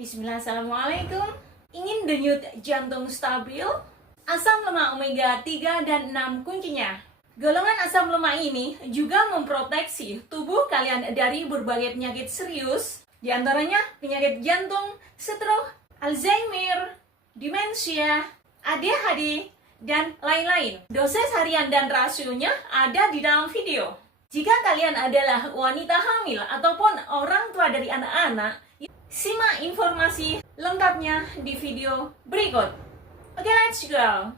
Bismillah, Assalamualaikum. Ingin denyut jantung stabil? Asam lemak omega 3 dan 6 kuncinya. Golongan asam lemak ini juga memproteksi tubuh kalian dari berbagai penyakit serius, di antaranya penyakit jantung, stroke, Alzheimer, demensia, ADHD, dan lain-lain. Dosis harian dan rasionya ada di dalam video. Jika kalian adalah wanita hamil ataupun orang tua dari anak-anak, simak informasi lengkapnya di video berikut. Oke, let's go.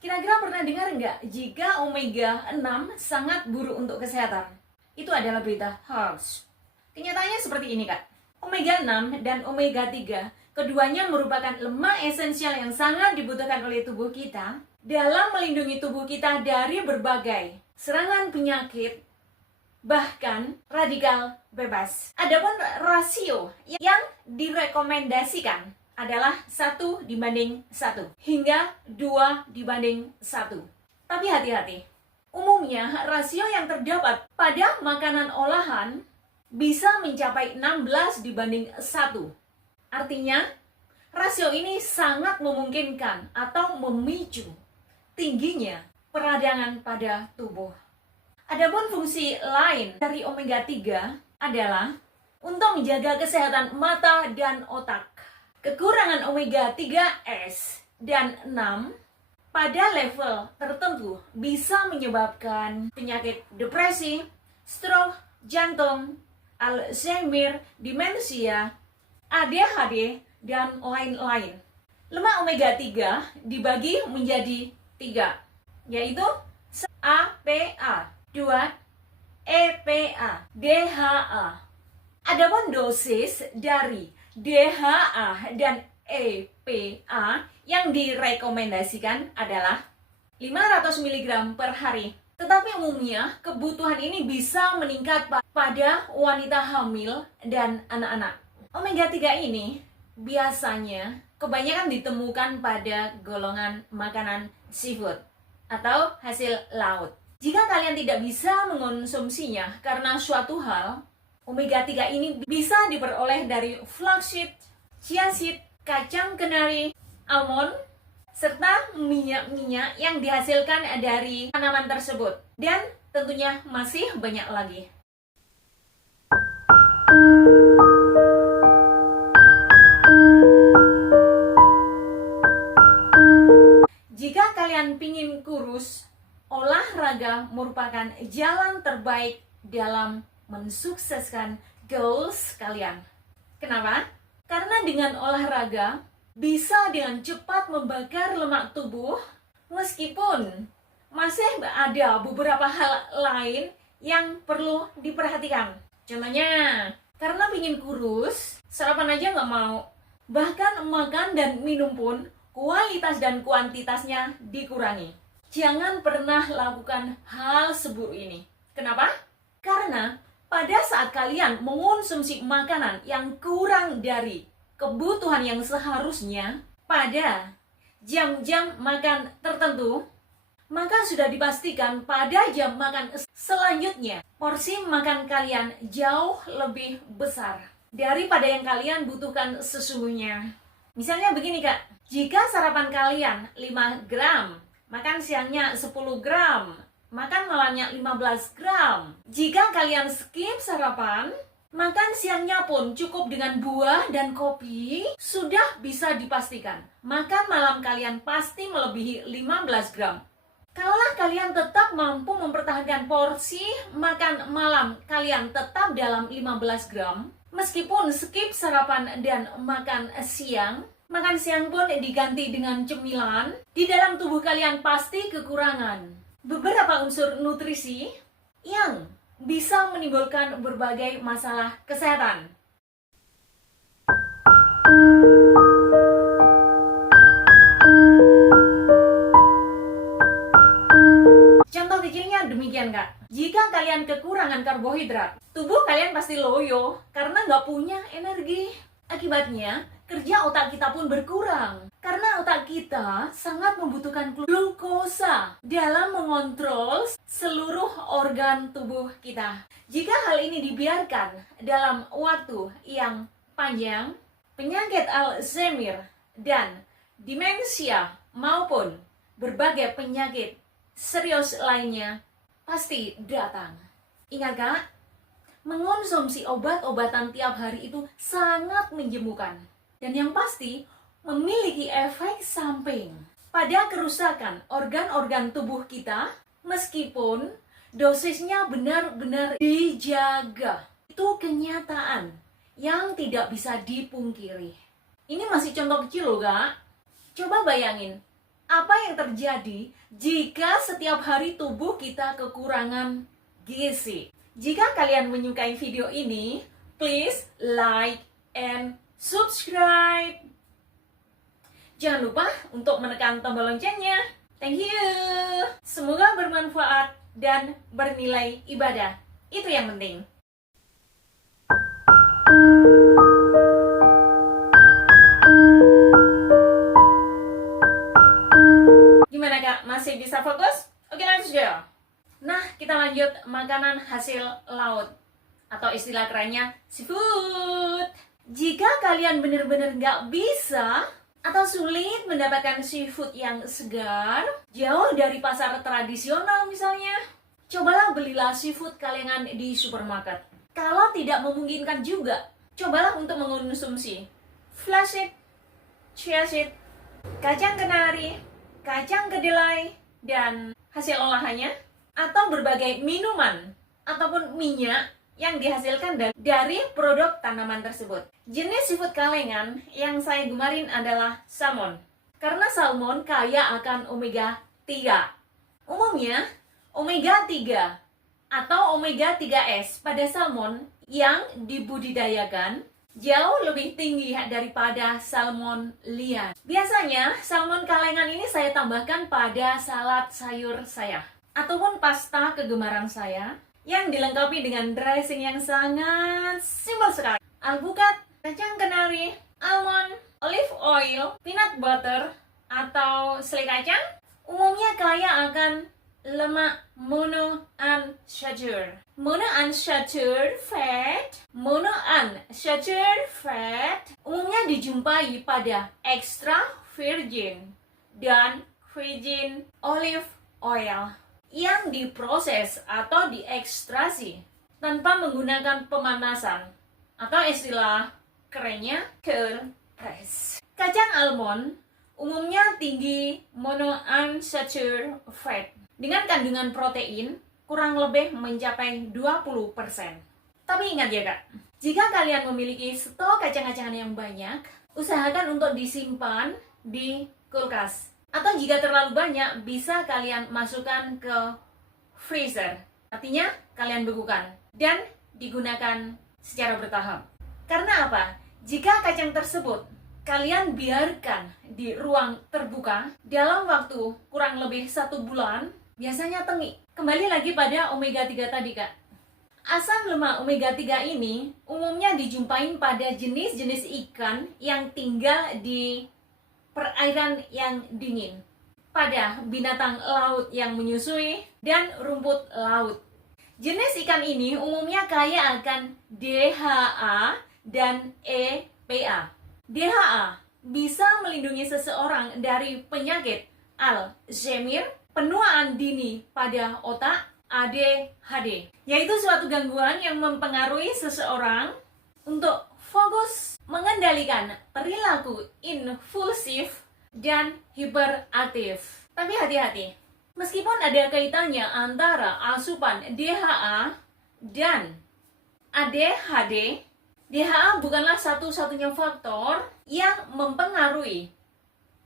Kira-kira pernah dengar nggak jika omega 6 sangat buruk untuk kesehatan? Itu adalah berita hoax. Kenyataannya seperti ini, Kak. Omega 6 dan omega 3 keduanya merupakan lemak esensial yang sangat dibutuhkan oleh tubuh kita dalam melindungi tubuh kita dari berbagai serangan penyakit, bahkan radikal bebas. Adapun rasio yang direkomendasikan adalah 1:1 hingga 2:1. Tapi hati-hati, umumnya rasio yang terdapat pada makanan olahan bisa mencapai 16:1. Artinya, rasio ini sangat memungkinkan atau memicu tingginya peradangan pada tubuh. Adapun fungsi lain dari omega 3 adalah untuk menjaga kesehatan mata dan otak. Kekurangan omega 3S dan 6 pada level tertentu bisa menyebabkan penyakit depresi, stroke, jantung, Alzheimer, demensia, ADHD, dan lain-lain. Lemak omega 3 dibagi menjadi 3, yaitu APA, 2 EPA, DHA. Adapun dosis dari DHA dan EPA yang direkomendasikan adalah 500 mg per hari. Tetapi umumnya kebutuhan ini bisa meningkat pada wanita hamil dan anak-anak. Omega 3 ini biasanya kebanyakan ditemukan pada golongan makanan seafood atau hasil laut. Jika kalian tidak bisa mengonsumsinya karena suatu hal, omega 3 ini bisa diperoleh dari flaxseed, chia seed, kacang kenari, almond, serta minyak-minyak yang dihasilkan dari tanaman tersebut. Dan tentunya masih banyak lagi. Jika kalian pingin kurus, olahraga merupakan jalan terbaik dalam mensukseskan goals kalian. Kenapa? Karena dengan olahraga bisa dengan cepat membakar lemak tubuh, meskipun masih ada beberapa hal lain yang perlu diperhatikan. Contohnya, karena ingin kurus, sarapan aja nggak mau. Bahkan makan dan minum pun kualitas dan kuantitasnya dikurangi. Jangan pernah lakukan hal seburuk ini. Kenapa? Karena pada saat kalian mengonsumsi makanan yang kurang dari kebutuhan yang seharusnya pada jam-jam makan tertentu, maka sudah dipastikan pada jam makan selanjutnya porsi makan kalian jauh lebih besar daripada yang kalian butuhkan sesungguhnya. Misalnya begini, Kak, jika sarapan kalian 5 gram, makan siangnya 10 gram, makan malamnya 15 gram. Jika kalian skip sarapan, makan siangnya pun cukup dengan buah dan kopi, sudah bisa dipastikan makan malam kalian pasti melebihi 15 gram. Kalaulah kalian tetap mampu mempertahankan porsi makan malam kalian tetap dalam 15 gram, meskipun skip sarapan dan makan siang pun diganti dengan cemilan, di dalam tubuh kalian pasti kekurangan beberapa unsur nutrisi yang bisa menimbulkan berbagai masalah kesehatan. Contoh kecilnya demikian, Kak. Jika kalian kekurangan karbohidrat, tubuh kalian pasti loyo karena nggak punya energi. Akibatnya, kerja otak kita pun berkurang. Karena otak kita sangat membutuhkan glukosa dalam mengontrol seluruh organ tubuh kita. Jika hal ini dibiarkan dalam waktu yang panjang, penyakit Alzheimer dan demensia maupun berbagai penyakit serius lainnya pasti datang. Ingat Kak, mengonsumsi obat-obatan tiap hari itu sangat menjemukan. Dan yang pasti memiliki efek samping pada kerusakan organ-organ tubuh kita, meskipun dosisnya benar-benar dijaga. Itu kenyataan yang tidak bisa dipungkiri. Ini masih contoh kecil loh Kak. Coba bayangin, apa yang terjadi jika setiap hari tubuh kita kekurangan gizi. Jika kalian menyukai video ini, please like and subscribe. Jangan lupa untuk menekan tombol loncengnya. Thank you. Semoga bermanfaat dan bernilai ibadah. Itu yang penting. Gimana Kak? Masih bisa fokus? Oke, let's go. Nah, kita lanjut makanan hasil laut. Atau istilah kerennya, seafood. Jika kalian benar-benar nggak bisa atau sulit mendapatkan seafood yang segar, jauh dari pasar tradisional misalnya, cobalah belilah seafood kalengan di supermarket. Kalau tidak memungkinkan juga, cobalah untuk mengonsumsi flaxseed, chia seed, kacang kenari, kacang kedelai, dan hasil olahannya, atau berbagai minuman ataupun minyak yang dihasilkan dari produk tanaman tersebut. Jenis seafood kalengan yang saya gemarin adalah salmon. Karena salmon kaya akan omega 3. Umumnya, omega 3 atau omega 3S pada salmon yang dibudidayakan jauh lebih tinggi daripada salmon liar. Biasanya, salmon kalengan ini saya tambahkan pada salad sayur saya ataupun pasta kegemaran saya yang dilengkapi dengan dressing yang sangat simpel sekali. Alpukat, kacang kenari, almond, olive oil, peanut butter, atau selai kacang umumnya kaya akan lemak monounsaturated fat umumnya dijumpai pada extra virgin dan virgin olive oil yang diproses atau diekstraksi tanpa menggunakan pemanasan atau istilah kerennya cold press. Kacang almond umumnya tinggi monounsaturated fat dengan kandungan protein kurang lebih mencapai 20%. Tapi ingat ya Kak, jika kalian memiliki stok kacang-kacangan yang banyak, usahakan untuk disimpan di kulkas. Atau jika terlalu banyak, bisa kalian masukkan ke freezer. Artinya, kalian bekukan dan digunakan secara bertahap. Karena apa? Jika kacang tersebut kalian biarkan di ruang terbuka dalam waktu kurang lebih 1 bulan, biasanya tengik. Kembali lagi pada omega 3 tadi Kak. Asam lemak omega 3 ini umumnya dijumpai pada jenis-jenis ikan yang tinggal di perairan yang dingin, pada binatang laut yang menyusui, dan rumput laut. Jenis ikan ini umumnya kaya akan DHA dan EPA. DHA bisa melindungi seseorang dari penyakit Alzheimer, penuaan dini pada otak, ADHD, yaitu suatu gangguan yang mempengaruhi seseorang untuk fokus mengendalikan perilaku impulsif dan hiperaktif. Tapi hati-hati, meskipun ada kaitannya antara asupan DHA dan ADHD, DHA bukanlah satu-satunya faktor yang mempengaruhi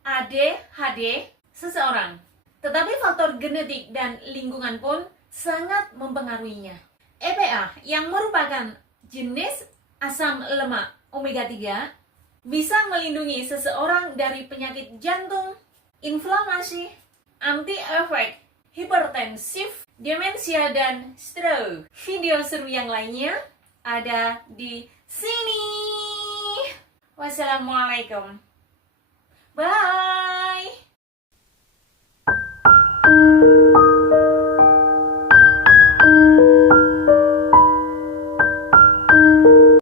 ADHD seseorang. Tetapi faktor genetik dan lingkungan pun sangat mempengaruhinya. EPA yang merupakan jenis asam lemak omega 3 bisa melindungi seseorang dari penyakit jantung, inflamasi, anti-efek, hipertensif, demensia, dan stroke. Video seru yang lainnya ada di sini. Wassalamualaikum. Bye.